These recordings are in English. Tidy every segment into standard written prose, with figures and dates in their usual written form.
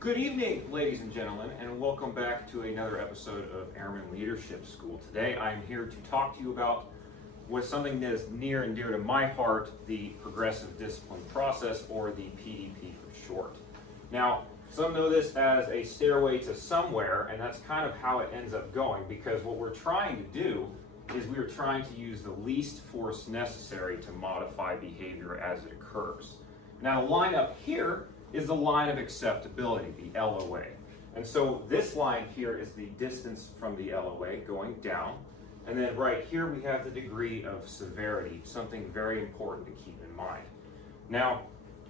Good evening, ladies and gentlemen, and welcome back to another episode of Airman Leadership School. Today I'm here to talk to you about what's something that is near and dear to my heart, the progressive discipline process, or the PDP for short. Now, some know this as a stairway to somewhere, and that's kind of how it ends up going, because what we're trying to do is we're trying to use the least force necessary to modify behavior as it occurs. Now, the line up here is the line of acceptability, the LOA. And so this line here is the distance from the LOA going down. And then right here we have the degree of severity, something very important to keep in mind. Now,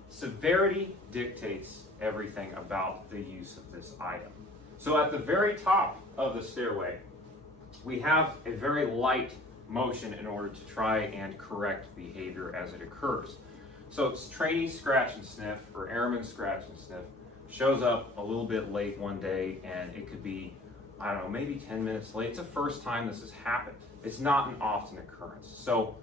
severity dictates everything about the use of this item. So at the very top of the stairway, we have a very light motion in order to try and correct behavior as it occurs. So it's trainee scratch and sniff, or airman scratch and sniff, shows up a little bit late one day, and it could be, I don't know, maybe 10 minutes late. It's the first time this has happened. It's not an often occurrence. So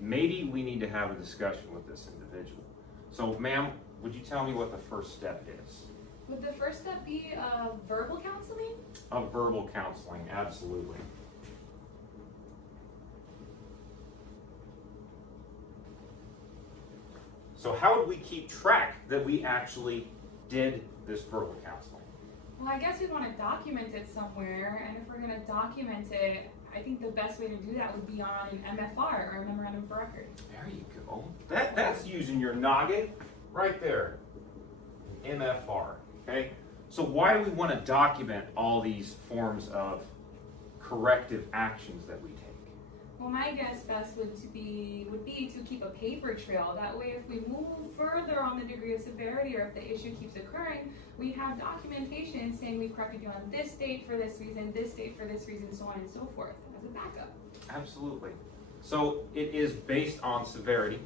maybe we need to have a discussion with this individual. So ma'am, would you tell me what the first step is? Would the first step be verbal counseling? Of verbal counseling, absolutely. So how would we keep track that we actually did this verbal counseling? Well, I guess we want to document it somewhere, and if we're going to document it, I think the best way to do that would be on an MFR, or a memorandum for record. There you go. That's using your noggin right there. MFR, okay? So why do we want to document all these forms of corrective actions that we take? Well, my guess best would be to keep a paper trail. That way, if we move further on the degree of severity, or if the issue keeps occurring, we have documentation saying we corrected you on this date for this reason, this date for this reason, so on and so forth, as a backup. Absolutely. So it is based on severity.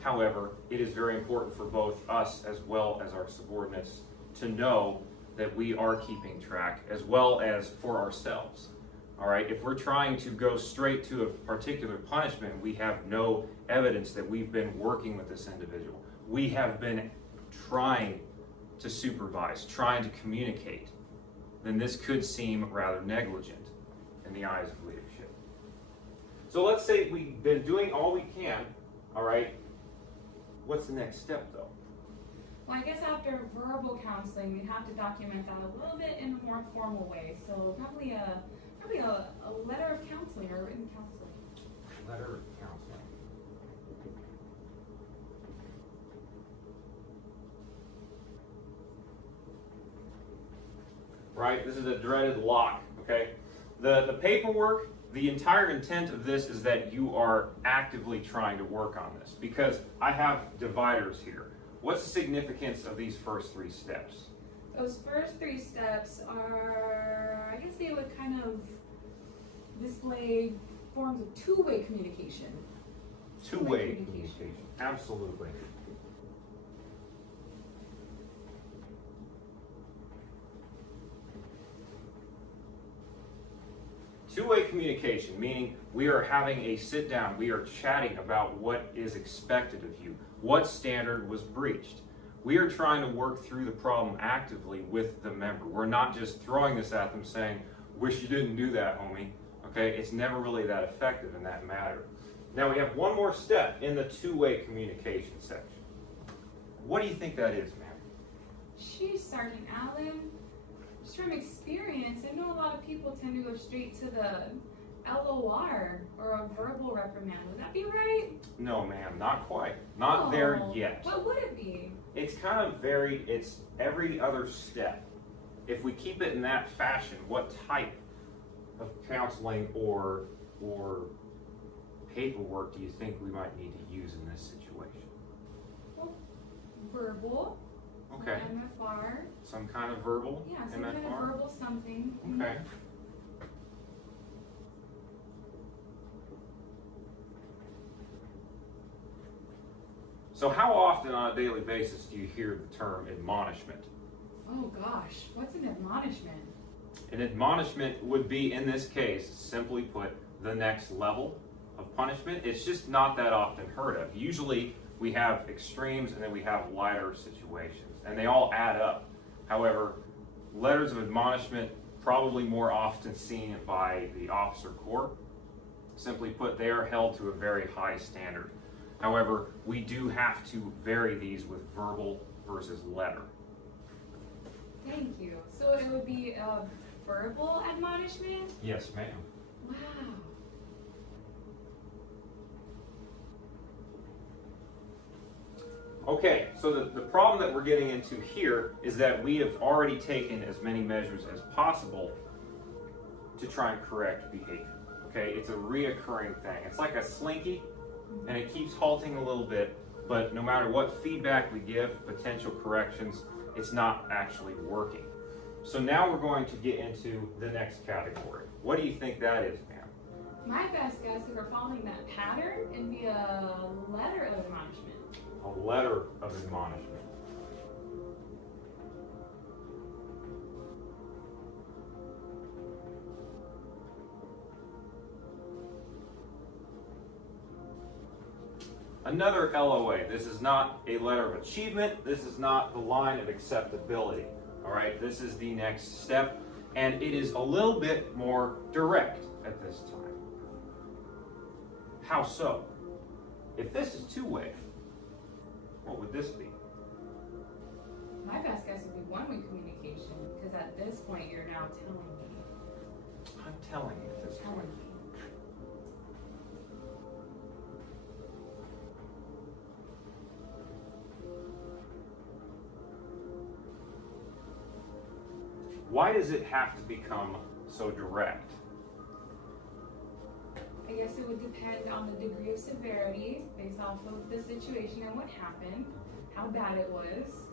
However, it is very important for both us as well as our subordinates to know that we are keeping track, as well as for ourselves. All right, if we're trying to go straight to a particular punishment, we have no evidence that we've been working with this individual. We have been trying to supervise, trying to communicate, then this could seem rather negligent in the eyes of leadership. So let's say we've been doing all we can, all right, what's the next step though? Well, I guess after verbal counseling, we'd have to document that a little bit in a more formal way. So probably a letter of counseling, or a written counseling. Letter of counseling. Right, this is a dreaded lock, okay? The paperwork, the entire intent of this is that you are actively trying to work on this, because I have dividers here. What's the significance of these first three steps? Those first three steps are, I guess they would kind of display forms of two-way communication. Two-way communication, absolutely. Two-way communication, meaning we are having a sit-down, we are chatting about what is expected of you, what standard was breached. We are trying to work through the problem actively with the member. We're not just throwing this at them saying, wish you didn't do that, homie. Okay, it's never really that effective in that matter. Now we have one more step in the two-way communication section. What do you think that is, ma'am? Sheesh, Sergeant Allen. Just from experience, I know a lot of people tend to go straight to the LOR, or a verbal reprimand. Would that be right? No, ma'am, not quite. Not there yet. What would it be? It's kind of it's every other step. If we keep it in that fashion, what type of counseling or paperwork do you think we might need to use in this situation? Well, verbal. Okay. MFR. Some kind of verbal? Yeah, some MFR? kind of verbal something. Okay. So how often on a daily basis do you hear the term admonishment? Oh gosh, what's an admonishment? An admonishment would be, in this case, simply put, the next level of punishment. It's just not that often heard of. Usually we have extremes and then we have lighter situations, and they all add up. However, letters of admonishment probably more often seen by the officer corps. Simply put, they are held to a very high standard. However, we do have to vary these with verbal versus letter. Thank you. So it would be a verbal admonishment? Yes, ma'am. Wow. Okay, so the problem that we're getting into here is that we have already taken as many measures as possible to try and correct behavior. Okay, it's a reoccurring thing. It's like a slinky, and it keeps halting a little bit, but no matter what feedback we give, potential corrections, it's not actually working. So now we're going to get into the next category. What do you think that is, ma'am? My best guess, if we're following that pattern, it'd be a letter of admonishment. A letter of admonishment. Another LOA. This is not a letter of achievement. This is not the line of acceptability. All right, this is the next step, and it is a little bit more direct at this time. How so? If this is two-way, what would this be? My best guess would be one-way communication, because at this point you're now telling me. I'm telling you at this Telling point. me. Why does it have to become so direct? I guess it would depend on the degree of severity based off of the situation and what happened, how bad it was,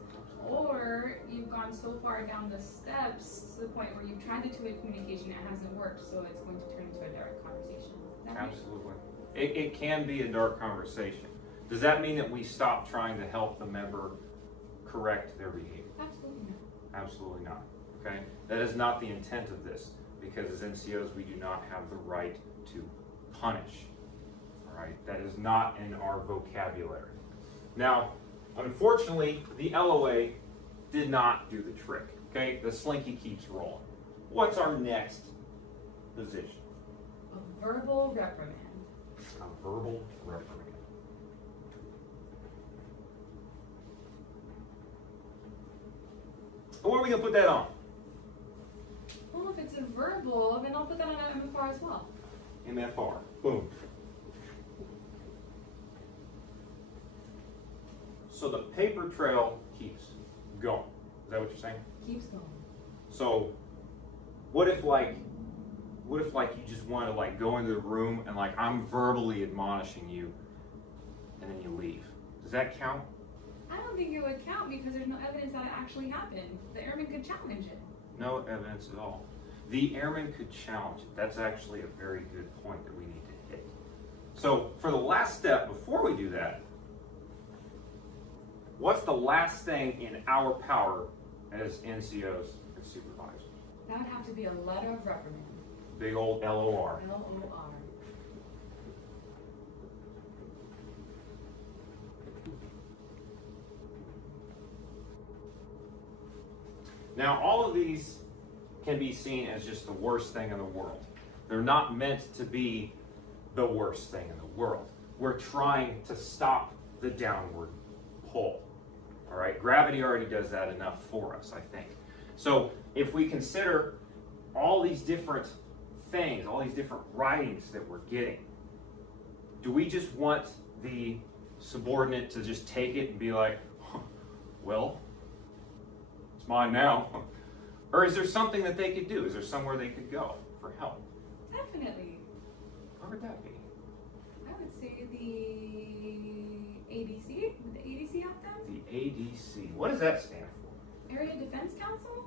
or you've gone so far down the steps to the point where you've tried the two-way communication and it hasn't worked, so it's going to turn into a direct conversation. Is that right? Absolutely. It can be a dark conversation. Does that mean that we stop trying to help the member correct their behavior? Absolutely not. Absolutely not. Okay? That is not the intent of this, because as NCOs we do not have the right to punish. All right? That is not in our vocabulary. Now, unfortunately, the LOA did not do the trick. Okay? The slinky keeps rolling. What's our next position? A verbal reprimand. A verbal reprimand. Where are we going to put that on? Well, if it's a verbal, then I'll put that on an MFR as well. MFR. Boom. So the paper trail keeps going. Is that what you're saying? Keeps going. So what if you just want to like go into the room and like I'm verbally admonishing you and then you leave? Does that count? I don't think it would count because there's no evidence that it actually happened. The airman could challenge it. No evidence at all. The airman could challenge it. That's actually a very good point that we need to hit. So for the last step, before we do that, what's the last thing in our power as NCOs and supervisors? That would have to be a letter of reprimand. Big old LOR. LOR. Now, all of these can be seen as just the worst thing in the world. They're not meant to be the worst thing in the world. We're trying to stop the downward pull. All right, gravity already does that enough for us, I think. So if we consider all these different things, all these different writings that we're getting, do we just want the subordinate to just take it and be like, well, it's mine now? Or is there something that they could do? Is there somewhere they could go for help? Definitely. Where would that be? I would say the ADC. Would the ADC help them? The ADC. What does that stand for? Area Defense Council?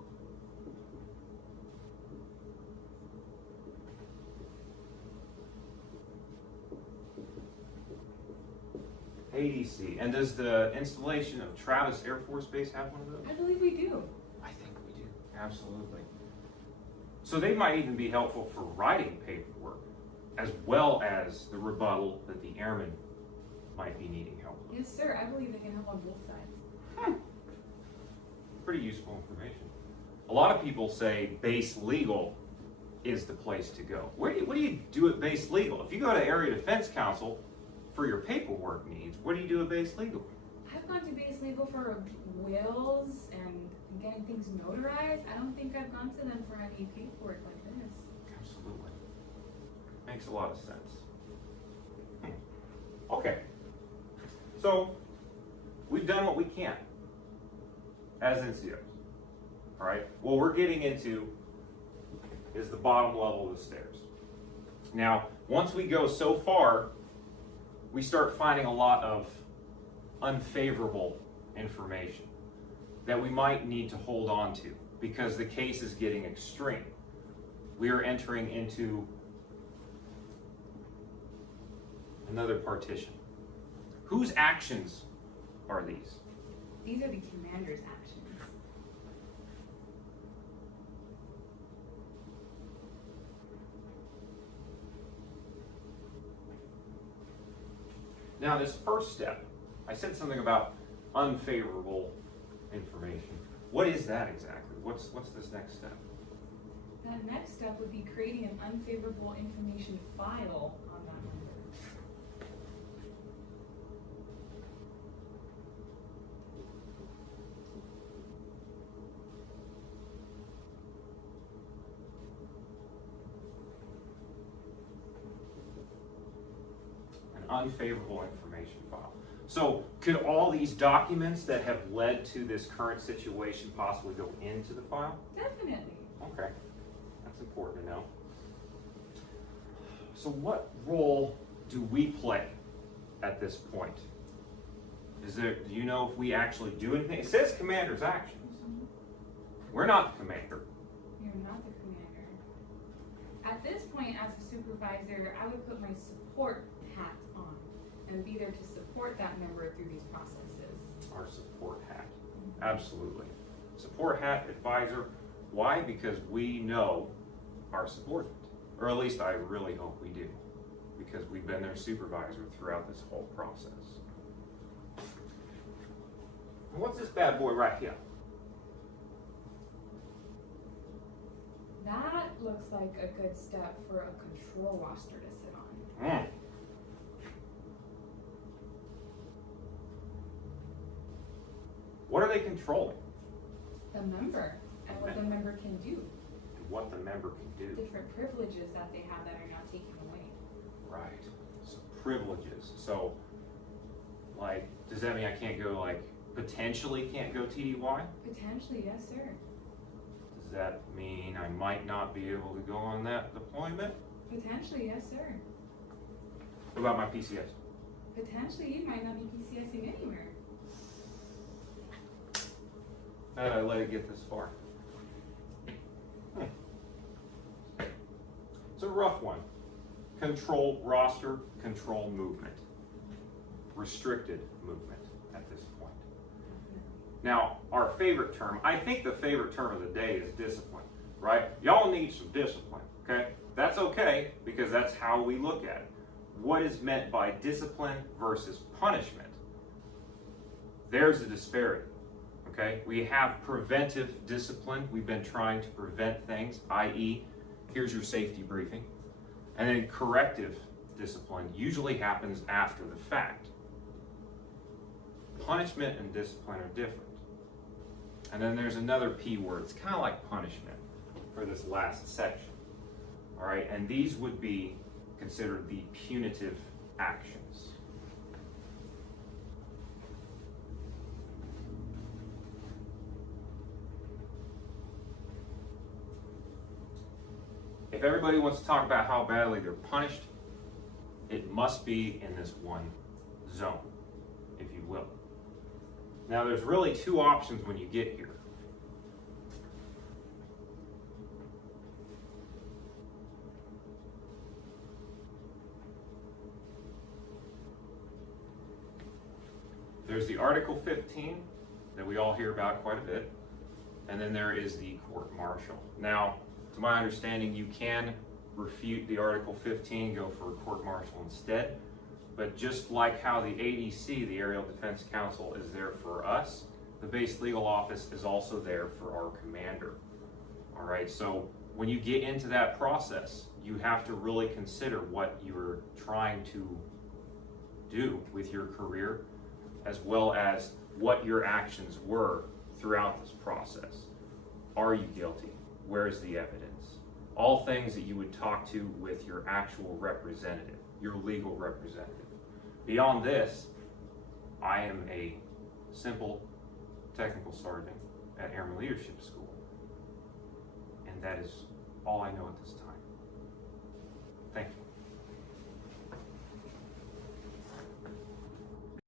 ADC. And does the installation of Travis Air Force Base have one of those? I believe we do. I think we do. Absolutely. So they might even be helpful for writing paperwork, as well as the rebuttal that the airmen might be needing help with. Yes, sir. I believe they can help on both sides. pretty useful information. A lot of people say base legal is the place to go. What do you do at base legal? If you go to Area Defense Council for your paperwork needs, what do you do at base legal? I've gone to base legal for wills and getting things notarized. I don't think I've gone to them for any paperwork like this. Absolutely. Makes a lot of sense. Okay. So, we've done what we can as NCOs. All right? What we're getting into is the bottom level of the stairs. Now, once we go so far, we start finding a lot of unfavorable information that we might need to hold on to because the case is getting extreme. We are entering into another partition. Whose actions are these? These are the commander's actions. Now, this first step, I said something about unfavorable information. What is that exactly? What's this next step? That next step would be creating an unfavorable information file on that member. An unfavorable information file. So could all these documents that have led to this current situation possibly go into the file? Definitely. Okay, that's important to know. So what role do we play at this point? Do you know if we actually do anything? It says commander's actions. We're not the commander. You're not the commander. At this point, as a supervisor, I would put my support hat on and be there to support that member through these processes. Our support hat. Absolutely. Support hat, advisor. Why? Because we know our subordinate. Or at least I really hope we do. Because we've been their supervisor throughout this whole process. And what's this bad boy right here? That looks like a good step for a control roster to sit on. What are they controlling? The member and what the member can do. And what the member can do. Different privileges that they have that are now taken away. Right. So privileges. So, like, does that mean I can't go, like, potentially can't go TDY? Potentially, yes, sir. Does that mean I might not be able to go on that deployment? Potentially, yes, sir. What about my PCS? Potentially, you might not be PCSing anywhere. How did I let it get this far? It's a rough one. Control roster, control movement. Restricted movement at this point. Now, our favorite term, I think the favorite term of the day is discipline, right? Y'all need some discipline, okay? That's okay, because that's how we look at it. What is meant by discipline versus punishment? There's a disparity, okay? We have preventive discipline. We've been trying to prevent things, i.e., here's your safety briefing. And then corrective discipline usually happens after the fact. Punishment and discipline are different. And then there's another P word. It's kind of like punishment for this last section. All right, and these would be considered the punitive actions. If everybody wants to talk about how badly they're punished, it must be in this one zone, if you will. Now, there's really two options when you get here. There's the Article 15 that we all hear about quite a bit, and then there is the court-martial. Now, to my understanding, you can refute the Article 15, go for a court-martial instead. But just like how the ADC, the Aerial Defense Council, is there for us, the base legal office is also there for our commander. All right, so when you get into that process, you have to really consider what you're trying to do with your career, as well as what your actions were throughout this process. Are you guilty? Where's the evidence? All things that you would talk to with your actual representative, your legal representative. Beyond this, I am a simple technical sergeant at Airman Leadership School, and that is all I know at this time. Thank you.